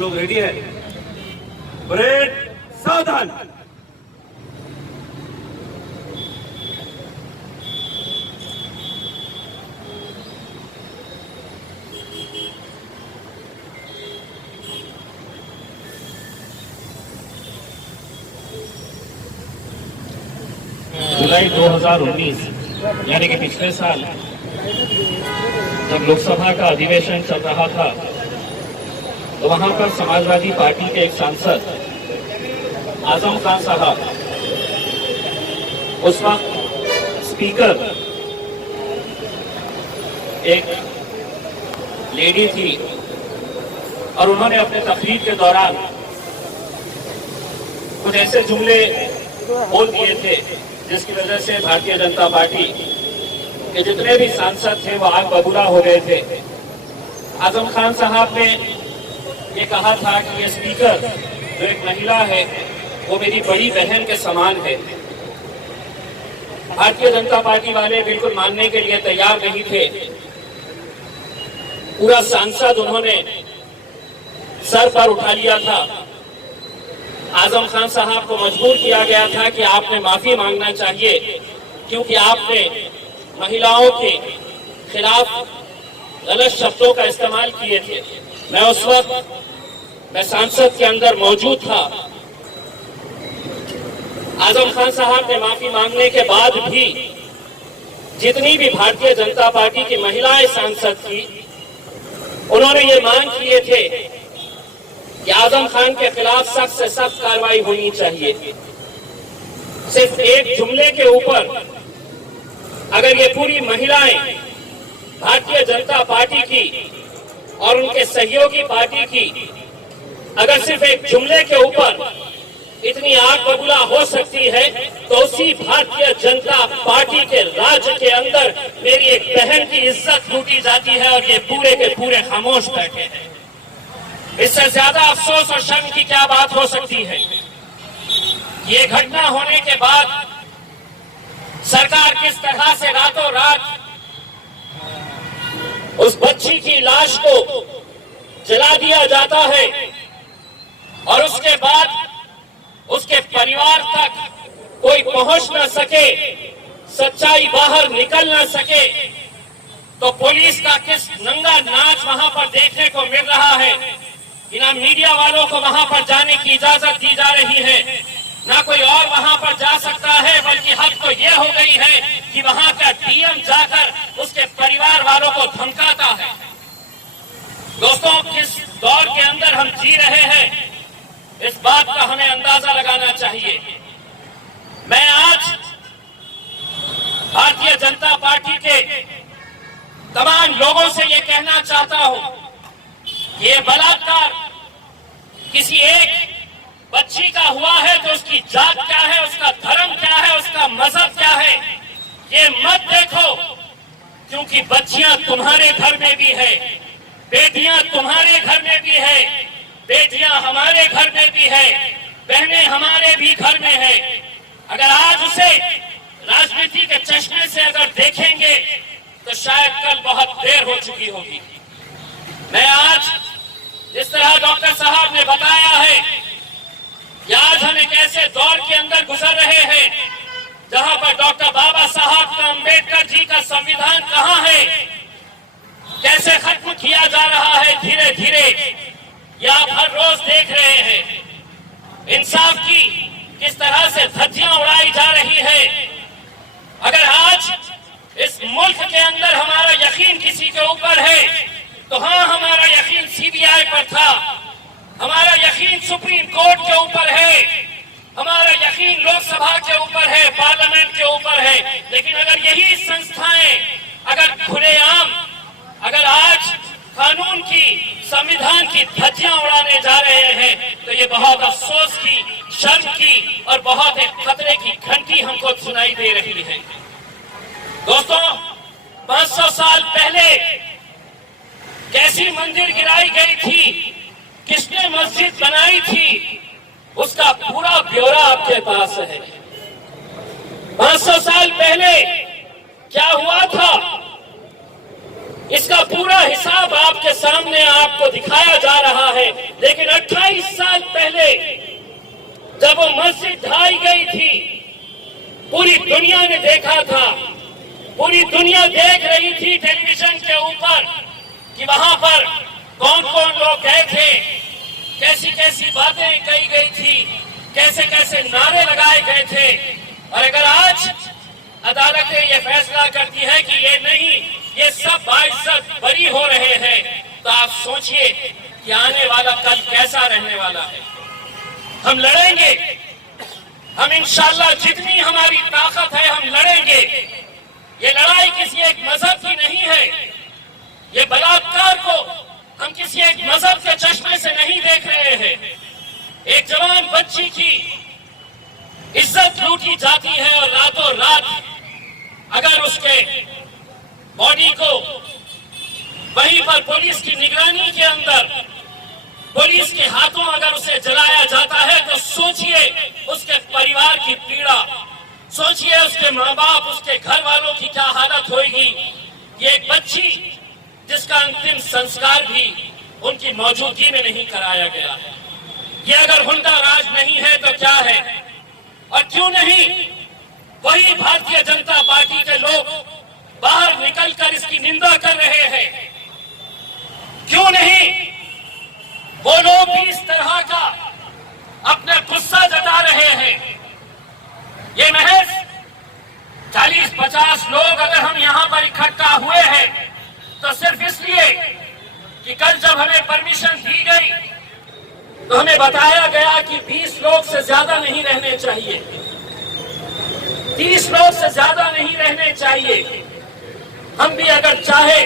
लोग रेडी है? परेड सावधान। जुलाई 2019 यानी कि पिछले साल जब लोकसभा का अधिवेशन चल रहा था तो वहां पर समाजवादी पार्टी के एक सांसद आजम खान साहब, उस वक्त स्पीकर एक लेडी थी और उन्होंने अपने तकरीर के दौरान कुछ ऐसे जुमले बोल दिए थे जिसकी वजह से भारतीय जनता पार्टी के जितने भी सांसद थे वो आग बबूला हो गए थे। आजम खान साहब ने ये कहा था कि ये स्पीकर जो एक महिला है वो मेरी बड़ी बहन के समान है। भारतीय जनता पार्टी वाले बिल्कुल मानने के लिए तैयार नहीं थे। पूरा सांसद उन्होंने सर पर उठा लिया था। आजम खान साहब को मजबूर किया गया था कि आपने माफी मांगना चाहिए क्योंकि आपने महिलाओं के खिलाफ गलत शब्दों का इस्तेमाल किए थे। मैं उस वक्त सांसद के अंदर मौजूद था। आजम खान साहब ने माफी मांगने के बाद भी जितनी भी भारतीय जनता पार्टी की महिलाएं सांसद थी उन्होंने ये मांग किए थे कि आजम खान के खिलाफ सख्त से सख्त कार्रवाई होनी चाहिए। सिर्फ एक जुमले के ऊपर अगर ये पूरी महिलाएं भारतीय जनता पार्टी की और उनके सहयोगी पार्टी की अगर सिर्फ एक जुमले के ऊपर इतनी आग बबूला हो सकती है तो उसी भारतीय जनता पार्टी के राज्य के अंदर मेरी एक बहन की इज्जत लूटी जाती है और ये पूरे के पूरे खामोश बैठे हैं। इससे ज्यादा अफसोस और शर्म की क्या बात हो सकती है? ये घटना होने के बाद सरकार किस तरह से रातों रात उस बच्ची की लाश को जला दिया जाता है और उसके बाद उसके परिवार तक कोई पहुंच न सके, सच्चाई बाहर निकल न सके, तो पुलिस का किस नंगा नाच वहां पर देखने को मिल रहा है कि ना मीडिया वालों को वहां पर जाने की इजाजत दी जा रही है, ना कोई और वहां पर जा सकता है, बल्कि हद तो ये हो गई है कि वहां का डीएम जाकर उसके परिवार वालों को धमकाता है। दोस्तों, किस दौर के अंदर हम जी रहे हैं इस बात का हमें अंदाजा लगाना चाहिए। मैं आज भारतीय जनता पार्टी के तमाम लोगों से ये कहना चाहता हूं, ये बलात्कार किसी एक बच्ची का हुआ है तो उसकी जात क्या है, उसका धर्म क्या है, उसका मजहब क्या है, ये मत देखो, क्योंकि बच्चियां तुम्हारे घर में भी है, बेटियां तुम्हारे घर में भी है, बेटियां हमारे घर में भी है, बहनें हमारे भी घर में है। अगर आज उसे राजनीति के चश्मे से अगर देखेंगे तो शायद कल बहुत देर हो चुकी होगी। मैं आज जिस तरह डॉक्टर साहब ने बताया है कि आज हम एक ऐसे दौर के अंदर गुजर रहे हैं जहां पर डॉक्टर बाबा साहब का, अंबेडकर जी का संविधान कहां है, कैसे खत्म किया जा रहा है धीरे धीरे, ये आप हर रोज देख रहे हैं। इंसाफ की किस तरह से धज्जियां उड़ाई जा रही है। अगर आज इस मुल्क के अंदर हमारा यकीन किसी के ऊपर है तो हाँ, हमारा यकीन सीबीआई पर था, हमारा यकीन सुप्रीम कोर्ट के ऊपर है, हमारा यकीन लोकसभा के ऊपर है, पार्लियामेंट के ऊपर है। लेकिन अगर यही संस्थाएं अगर खुलेआम अगर आज कानून की, संविधान की धज्जियां उड़ाने जा रहे हैं तो ये बहुत अफसोस की, शर्म की और बहुत एक खतरे की घंटी हमको सुनाई दे रही है। दोस्तों, 500 साल पहले कैसी मंदिर गिराई गई थी, किसने मस्जिद बनाई थी, उसका पूरा ब्यौरा आपके पास है। 500 साल पहले क्या हुआ था, इसका पूरा हिसाब आपके सामने आपको दिखाया जा रहा है। लेकिन 28 साल पहले जब वो मस्जिद ढाई गई थी, पूरी दुनिया ने देखा था, पूरी दुनिया देख रही थी टेलीविजन के ऊपर कि वहां पर कौन कौन लोग गए थे, कैसी कैसी बातें कही गई थी, कैसे कैसे नारे लगाए गए थे। और अगर आज अदालतें ये फैसला करती है कि ये नहीं, ये सब बाइज्जत बरी हो रहे हैं, तो आप सोचिए कि आने वाला कल कैसा रहने वाला है। हम लड़ेंगे, हम इंशाल्लाह जितनी हमारी ताकत है हम लड़ेंगे। ये लड़ाई किसी एक मजहब की नहीं है। ये बलात्कार को हम किसी एक मजहब के चश्मे से नहीं देख रहे हैं। एक जवान बच्ची की इज्जत लूटी जाती है और रातों रात अगर उसके बॉडी को वहीं पर पुलिस की निगरानी के अंदर, पुलिस के हाथों अगर उसे जलाया जाता है, तो सोचिए उसके परिवार की पीड़ा, सोचिए उसके माँ बाप, उसके घर वालों की क्या हालत होगी। ये एक बच्ची जिसका अंतिम संस्कार भी उनकी मौजूदगी में नहीं कराया गया है। ये अगर हुंडा राज नहीं है तो क्या है? और क्यों नहीं वही भारतीय जनता पार्टी के लोग बाहर निकलकर इसकी निंदा कर रहे हैं? क्यों नहीं वो लोग भी इस तरह का अपना गुस्सा जता रहे हैं? ये महज 40-50 लोग अगर हम यहाँ पर इकट्ठा हुए हैं तो सिर्फ इसलिए कि कल जब हमें परमिशन दी गई तो हमें बताया गया कि 20 लोग से ज्यादा नहीं रहने चाहिए, 30 लोग से ज्यादा नहीं रहने चाहिए। हम भी अगर चाहे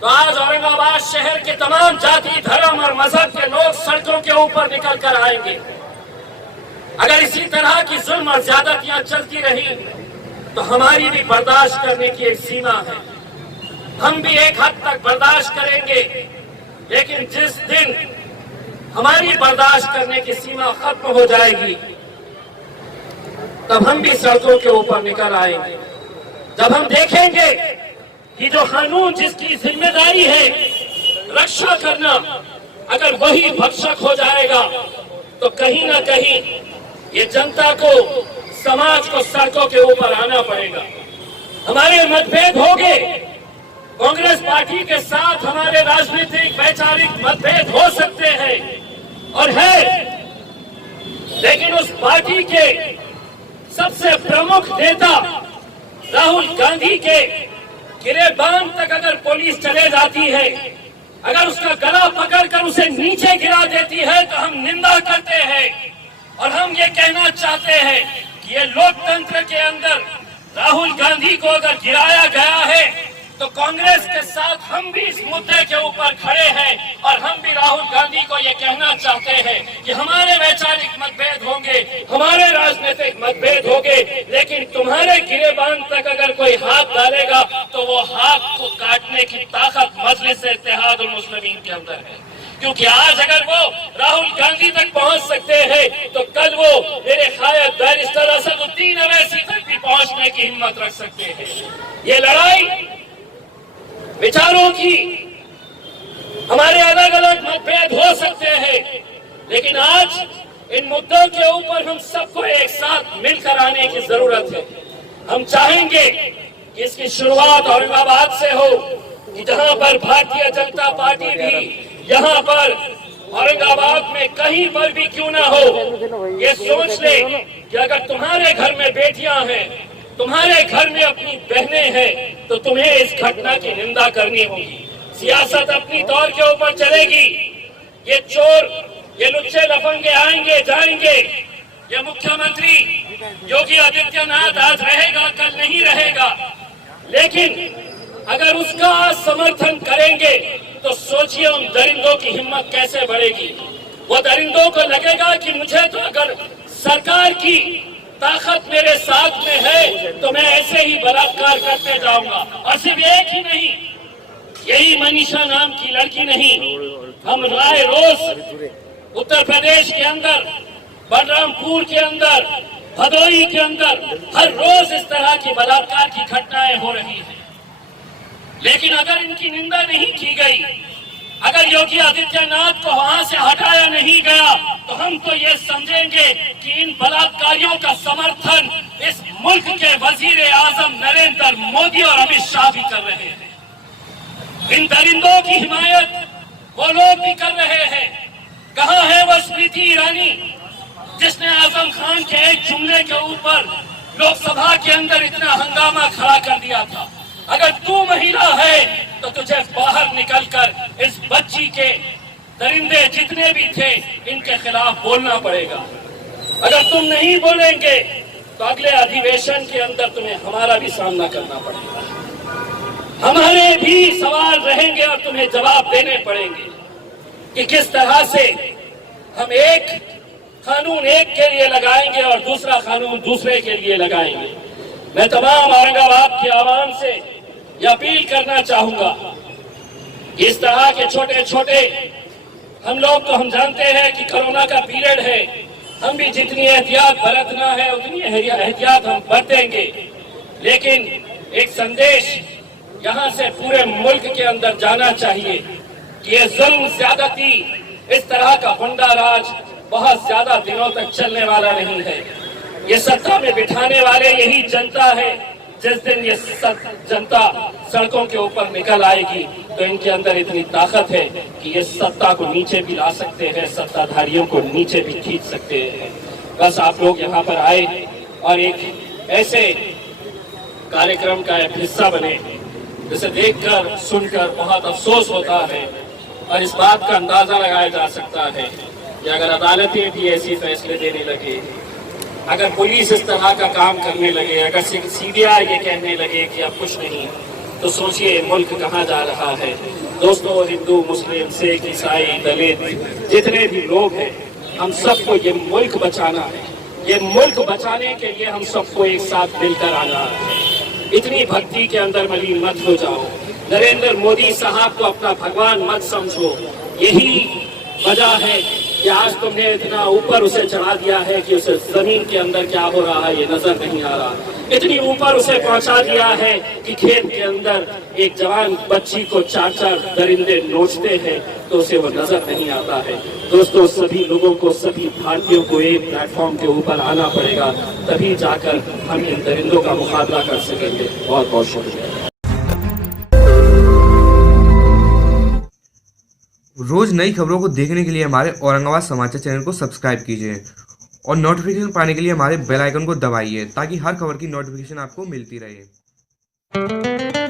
तो आज औरंगाबाद शहर के तमाम जाति, धर्म और मजहब के लोग सड़कों के ऊपर निकल कर आएंगे। अगर इसी तरह की जुल्म और ज्यादतियां चलती रही तो हमारी भी बर्दाश्त करने की एक सीमा है। हम भी एक हद तक बर्दाश्त करेंगे, लेकिन जिस दिन हमारी बर्दाश्त करने की सीमा खत्म हो जाएगी तब हम भी सड़कों के ऊपर निकल आएंगे। जब हम देखेंगे कि जो कानून जिसकी जिम्मेदारी है रक्षा करना, अगर वही भक्षक हो जाएगा तो कहीं ना कहीं ये जनता को, समाज को सड़कों के ऊपर आना पड़ेगा। हमारे मतभेद होंगे, कांग्रेस पार्टी के साथ हमारे राजनीतिक वैचारिक मतभेद हो सकते हैं और है, लेकिन उस पार्टी के सबसे प्रमुख नेता राहुल गांधी के गिरेबान तक अगर पुलिस चले जाती है, अगर उसका गला पकड़कर उसे नीचे गिरा देती है तो हम निंदा करते हैं और हम ये कहना चाहते हैं कि ये लोकतंत्र के अंदर राहुल गांधी को अगर गिराया गया है तो कांग्रेस के साथ हम भी इस मुद्दे के ऊपर खड़े हैं और हम भी राहुल गांधी को ये कहना चाहते हैं कि हमारे वैचारिक मतभेद होंगे, हमारे राजनीतिक मतभेद होंगे, लेकिन तुम्हारे गिरेबान तक अगर कोई हाथ डालेगा तो वो हाथ को काटने की ताकत मजलिस इत्तेहाद उल मुस्लिमीन के अंदर है। क्योंकि आज अगर वो राहुल गांधी तक पहुंच सकते हैं तो कल वो मेरे ख्याल बैरिस्टर असदुद्दीन अवैसी तक भी पहुंचने की हिम्मत रख सकते हैं। ये लड़ाई विचारों की, हमारे अलग अलग मतभेद हो सकते हैं, लेकिन आज इन मुद्दों के ऊपर हम सबको एक साथ मिलकर आने की जरूरत है। हम चाहेंगे कि इसकी शुरुआत औरंगाबाद से हो, कि जहां पर भारतीय जनता पार्टी भी यहाँ पर औरंगाबाद में कहीं पर भी क्यों ना हो, ये सोच ले कि अगर तुम्हारे घर में बेटियां हैं, तुम्हारे घर में अपनी बहनें हैं, तो तुम्हें इस घटना की निंदा करनी होगी। सियासत अपनी तौर के ऊपर चलेगी। ये चोर, ये लुच्चे लफंगे आएंगे जाएंगे। ये मुख्यमंत्री योगी आदित्यनाथ आज रहेगा, कल नहीं रहेगा, लेकिन अगर उसका समर्थन करेंगे तो सोचिए उन दरिंदों की हिम्मत कैसे बढ़ेगी। वो दरिंदों को लगेगा कि मुझे तो अगर सरकार की ताकत मेरे साथ में है तो मैं ऐसे ही बलात्कार करते जाऊंगा। और सिर्फ एक ही नहीं, यही मनीषा नाम की लड़की नहीं, हम राय रोज उत्तर प्रदेश के अंदर, बलरामपुर के अंदर, भदोही के अंदर हर रोज इस तरह की बलात्कार की घटनाएं हो रही हैं। लेकिन अगर इनकी निंदा नहीं की गई, अगर योगी आदित्यनाथ को वहां से हटाया नहीं गया, तो हम तो ये समझेंगे कि इन बलात्कारियों का समर्थन इस मुल्क के वजीर आजम नरेंद्र मोदी और अमित शाह भी कर रहे हैं। इन दरिंदों की हिमायत वो लोग भी कर रहे हैं। कहां है वो स्मृति ईरानी जिसने आजम खान के एक जुमले के ऊपर लोकसभा के अंदर इतना हंगामा खड़ा कर दिया था? अगर तू महिला है तो तुझे बाहर निकलकर इस बच्ची के दरिंदे जितने भी थे इनके खिलाफ बोलना पड़ेगा। अगर तुम नहीं बोलेंगे तो अगले अधिवेशन के अंदर तुम्हें हमारा भी सामना करना पड़ेगा। हमारे भी सवाल रहेंगे और तुम्हें जवाब देने पड़ेंगे कि किस तरह से हम एक कानून एक के लिए लगाएंगे और दूसरा कानून दूसरे के लिए लगाएंगे। मैं तमाम औरंगाबाद की आवाम से ये अपील करना चाहूंगा कि इस तरह के छोटे छोटे हम लोग तो हम जानते हैं कि कोरोना का पीरियड है, हम भी जितनी एहतियात बरतना है उतनी एहतियात हम बरतेंगे, लेकिन एक संदेश यहाँ से पूरे मुल्क के अंदर जाना चाहिए कि ये जुल्म ज्यादती, इस तरह का गुंडा राज बहुत ज्यादा दिनों तक चलने वाला नहीं है। ये सत्ता में बिठाने वाले यही जनता है। जिस दिन ये जनता सड़कों के ऊपर निकल आएगी तो इनके अंदर इतनी ताकत है कि ये सत्ता को नीचे भी ला सकते हैं, सत्ताधारियों को नीचे भी खींच सकते हैं। बस आप लोग यहाँ पर आए और एक ऐसे कार्यक्रम का एक हिस्सा बने जिसे देखकर सुनकर बहुत अफसोस होता है और इस बात का अंदाजा लगाया जा सकता है कि अगर अदालतें भी ऐसी फैसले देने लगे, अगर पुलिस इस तरह का काम करने लगे, अगर सीबीआई ये कहने लगे कि अब कुछ नहीं, तो सोचिए मुल्क कहाँ जा रहा है। दोस्तों, हिंदू, मुस्लिम, सिख, ईसाई, दलित जितने भी लोग हैं, हम सबको ये मुल्क बचाना है। ये मुल्क बचाने के लिए हम सबको एक साथ मिलकर आना है। इतनी भक्ति के अंदर मलिन मत हो जाओ। नरेंद्र मोदी साहब को अपना भगवान मत समझो। यही वजह है कि आज तुमने इतना ऊपर उसे चढ़ा दिया है कि उसे जमीन के अंदर क्या हो रहा है ये नजर नहीं आ रहा। इतनी ऊपर उसे पहुंचा दिया है कि खेत के अंदर एक जवान बच्ची को 4-4 दरिंदे नोचते हैं तो उसे वो नजर नहीं आता है। दोस्तों, सभी लोगों को, सभी भारतीयों को एक प्लेटफॉर्म के ऊपर आना पड़ेगा, तभी जाकर हम इन दरिंदों का मुकाबला कर सकेंगे। बहुत बहुत शुक्रिया। रोज नई खबरों को देखने के लिए हमारे औरंगाबाद समाचार चैनल को सब्सक्राइब कीजिए और नोटिफिकेशन पाने के लिए हमारे बेल आइकन को दबाइए ताकि हर खबर की नोटिफिकेशन आपको मिलती रहे।